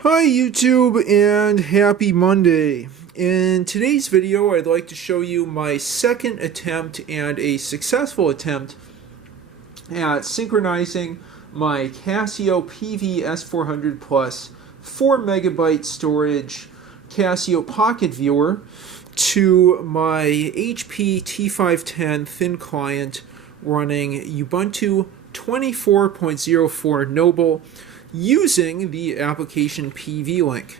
Hi YouTube and happy Monday. In today's video I'd like to show you my second attempt and a successful attempt at synchronizing my Casio PV-S400 Plus 4 megabyte storage Casio Pocket Viewer to my HP T510 thin client running Ubuntu 24.04 Noble using the application pvlink.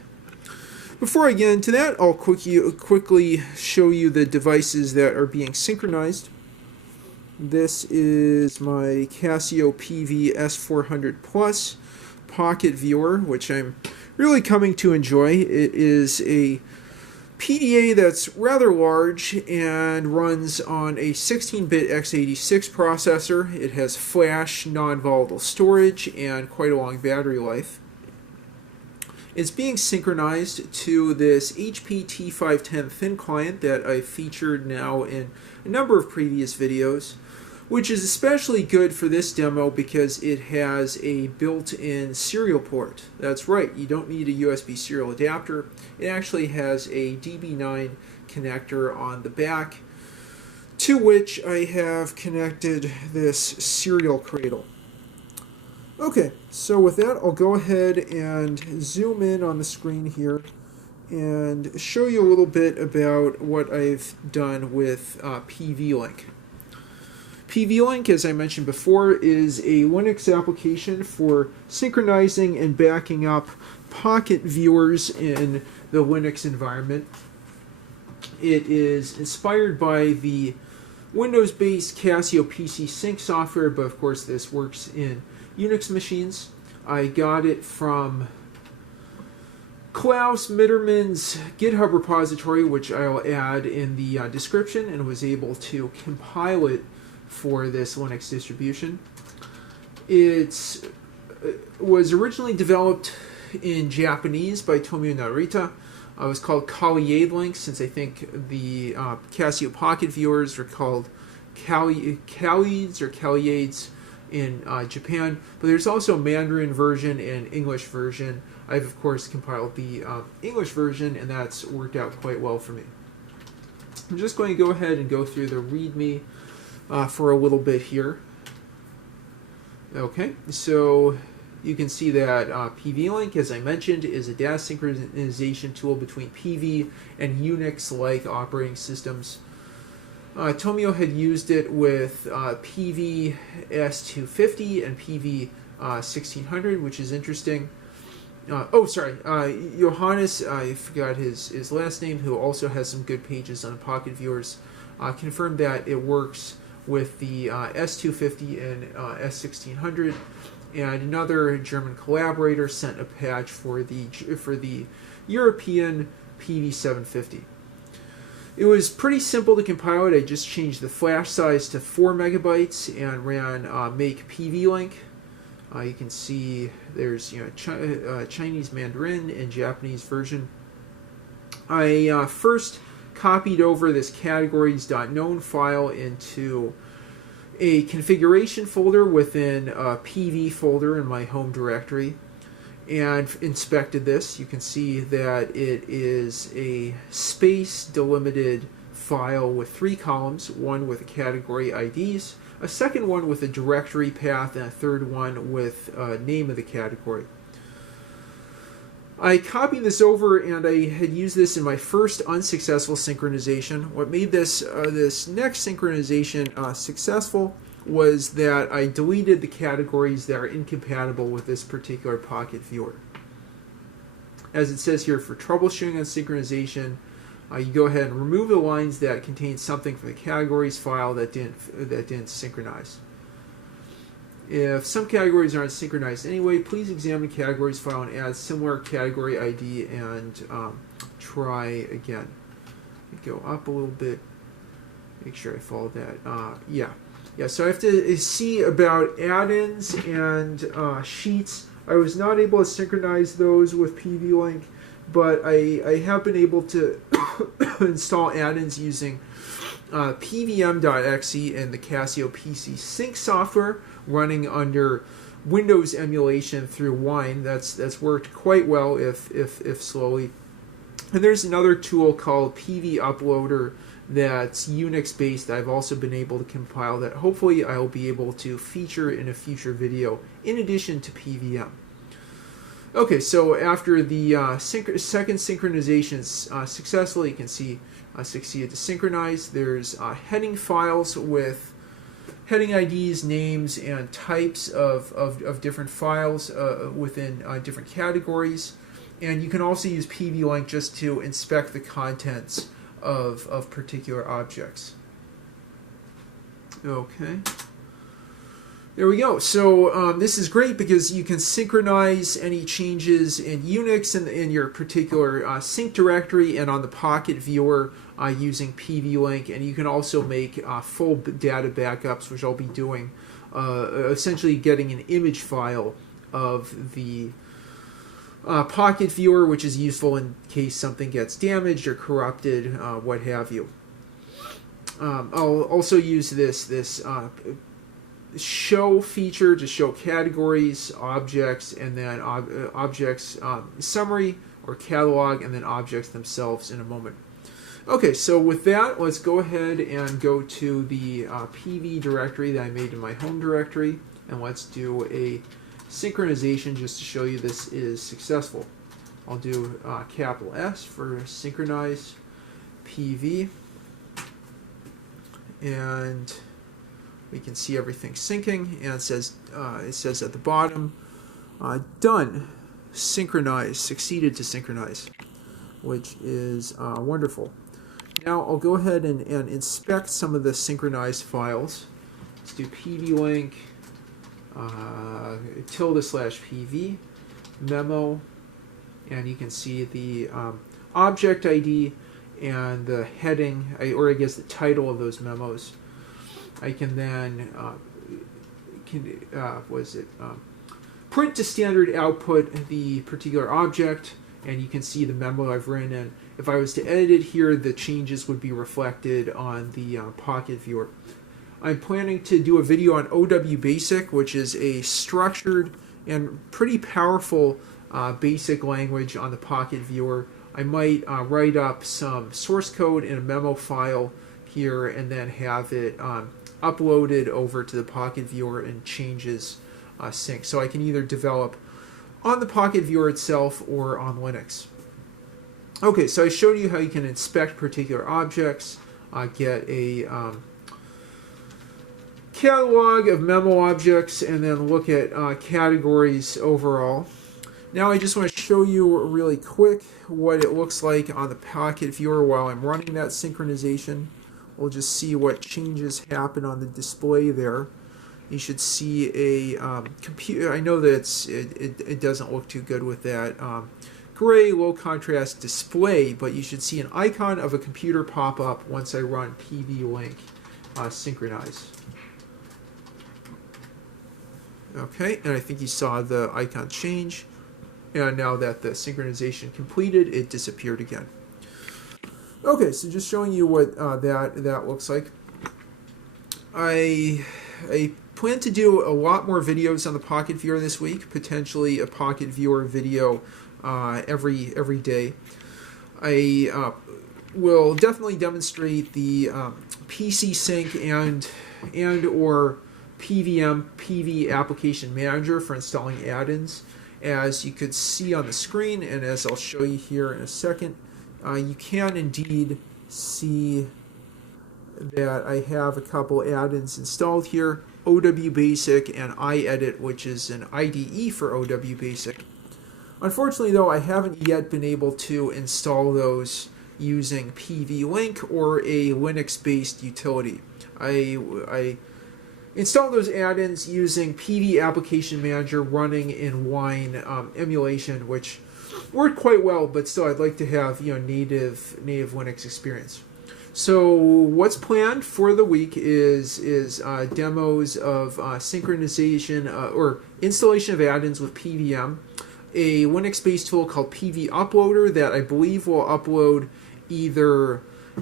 Before I get into that, I'll quickly show you the devices that are being synchronized. This is my Casio PV-S400 Plus Pocket Viewer, which I'm really coming to enjoy. It is a PDA that's rather large and runs on a 16-bit x86 processor. It has flash, non-volatile storage, and quite a long battery life. It's being synchronized to this HP T510 thin client that I've featured now in a number of previous videos, which is especially good for this demo because it has a built-in serial port. That's right, you don't need a USB serial adapter. It actually has a DB9 connector on the back, to which I have connected this serial cradle. Okay, so with that, I'll go ahead and zoom in on the screen here and show you a little bit about what I've done with pvlink. pvlink, as I mentioned before, is a Linux application for synchronizing and backing up pocket viewers in the Linux environment. It is inspired by the Windows-based Casio PC Sync software, but of course this works in Unix machines. I got it from Klaus Mittermann's GitHub repository, which I'll add in the description, and was able to compile it for this Linux distribution. It was originally developed in Japanese by Tomio Narita. It was called pvlink, since I think the Casio Pocket Viewers are called Kalides or Kaliades in Japan. But there's also a Mandarin version and English version. I've of course compiled the English version, and that's worked out quite well for me. I'm just going to go ahead and go through the README for a little bit here. Okay, so you can see that pvlink, as I mentioned, is a data synchronization tool between PV and Unix-like operating systems. Tomio had used it with PV-S250 and PV-1600, which is interesting. Johannes, I forgot his last name, who also has some good pages on Pocket Viewers, confirmed that it works with the S250 and S1600, and another German collaborator sent a patch for the European PV750. It was pretty simple to compile it. I just changed the flash size to 4 megabytes and ran make pvlink. You can see there's Chinese Mandarin and Japanese version. I first copied over this categories.known file into a configuration folder within a PV folder in my home directory and inspected this. You can see that it is a space delimited file with 3 columns, one with category IDs, a second one with a directory path, and a third one with a name of the category. I copied this over, and I had used this in my first unsuccessful synchronization. What made this next synchronization successful was that I deleted the categories that are incompatible with this particular pocket viewer. As it says here, for troubleshooting on synchronization, you go ahead and remove the lines that contain something from the categories file that didn't synchronize. If some categories aren't synchronized anyway, please examine the categories file and add similar category ID and try again. Go up a little bit, make sure I follow that. Yeah, so I have to see about add-ins and sheets. I was not able to synchronize those with pvlink, but I have been able to install add-ins using pvm.exe and the Casio PC Sync software running under Windows emulation through Wine. That's worked quite well, if slowly. And there's another tool called PV Uploader that's Unix based that I've also been able to compile that hopefully I'll be able to feature in a future video in addition to PVM. Okay, so after the second synchronization successfully, you can see succeeded to synchronize. There's heading files with heading IDs, names, and types of different files within different categories. And you can also use pvlink just to inspect the contents of particular objects. Okay. There we go. So this is great because you can synchronize any changes in Unix in your particular sync directory and on the Pocket Viewer using pvlink, and you can also make full data backups, which I'll be doing, essentially getting an image file of the Pocket Viewer, which is useful in case something gets damaged or corrupted, what have you. I'll also use this show feature to show categories, objects, and then objects summary or catalog, and then objects themselves in a moment. Okay, so with that, let's go ahead and go to the PV directory that I made in my home directory, and let's do a synchronization just to show you this is successful. I'll do capital S for synchronize PV, and we can see everything syncing, and it says at the bottom, done, synchronize, succeeded to synchronize, which is wonderful. Now I'll go ahead and inspect some of the synchronized files. Let's do pvlink ~/pv memo, and you can see the object ID and the heading, or I guess the title of those memos. I can then print to standard output the particular object, and you can see the memo I've written in. If I was to edit it here, the changes would be reflected on the Pocket Viewer. I'm planning to do a video on OW Basic, which is a structured and pretty powerful basic language on the Pocket Viewer. I might write up some source code in a memo file here and then have it uploaded over to the Pocket Viewer and changes sync. So I can either develop on the Pocket Viewer itself or on Linux. Okay, so I showed you how you can inspect particular objects, get a catalog of memo objects, and then look at categories overall. Now I just want to show you really quick what it looks like on the Pocket Viewer while I'm running that synchronization. We'll just see what changes happen on the display there. You should see a computer. I know that it doesn't look too good with that gray low contrast display, but you should see an icon of a computer pop up once I run pvlink synchronize. Okay, and I think you saw the icon change, and now that the synchronization completed, it disappeared again. Okay, so just showing you what that looks like. I plan to do a lot more videos on the Pocket Viewer this week, potentially a Pocket Viewer video every day. I will definitely demonstrate the PC Sync and or PV Application Manager for installing add-ins. As you could see on the screen, and as I'll show you here in a second, you can indeed see that I have a couple add-ins installed here, OW Basic and iEdit, which is an IDE for OW Basic. Unfortunately, though, I haven't yet been able to install those using pvlink or a Linux-based utility. I installed those add-ins using PV Application Manager running in Wine emulation, which worked quite well, but still I'd like to have native Linux experience. So what's planned for the week is demos of synchronization or installation of add-ins with PVM, a Linux-based tool called PV Uploader that I believe will upload either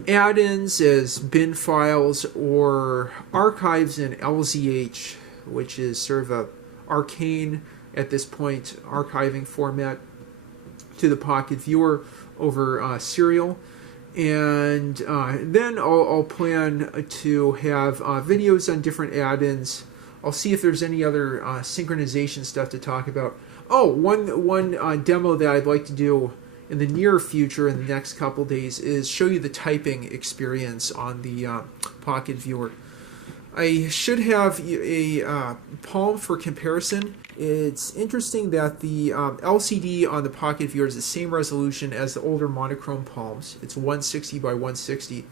add-ins as bin files or archives in LZH, which is sort of arcane at this point archiving format to the Pocket Viewer over serial. And then I'll plan to have videos on different add-ins. I'll see if there's any other synchronization stuff to talk about. Oh, one demo that I'd like to do in the near future, in the next couple days, is show you the typing experience on the Pocket Viewer. I should have a palm for comparison. It's interesting that the LCD on the Pocket Viewer is the same resolution as the older monochrome palms. It's 160 by 160,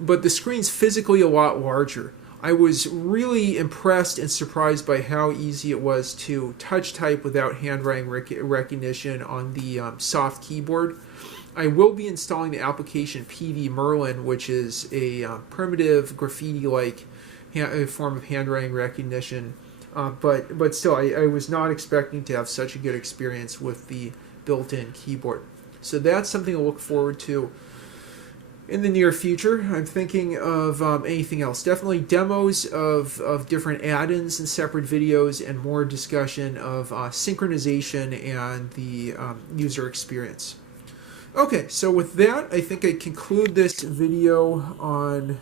but the screen's physically a lot larger. I was really impressed and surprised by how easy it was to touch type without handwriting recognition on the soft keyboard. I will be installing the application PV which is a primitive graffiti-like form of handwriting recognition. But still, I was not expecting to have such a good experience with the built-in keyboard. So that's something to look forward to in the near future. I'm thinking of anything else. Definitely demos of different add-ins and separate videos, and more discussion of synchronization and the user experience. Okay, so with that, I think I conclude this video on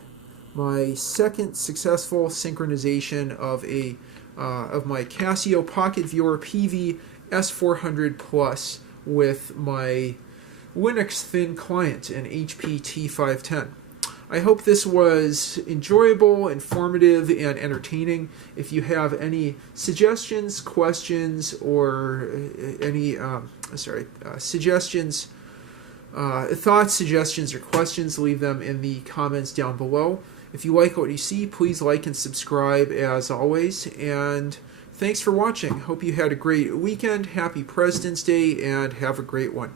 my second successful synchronization of my Casio Pocket Viewer PV-S400 Plus with my Linux thin client, an HP T510. I hope this was enjoyable, informative, and entertaining. If you have any suggestions, questions, or any suggestions, thoughts, suggestions, or questions, leave them in the comments down below. If you like what you see, please like and subscribe as always. And thanks for watching. Hope you had a great weekend. Happy President's Day, and have a great one.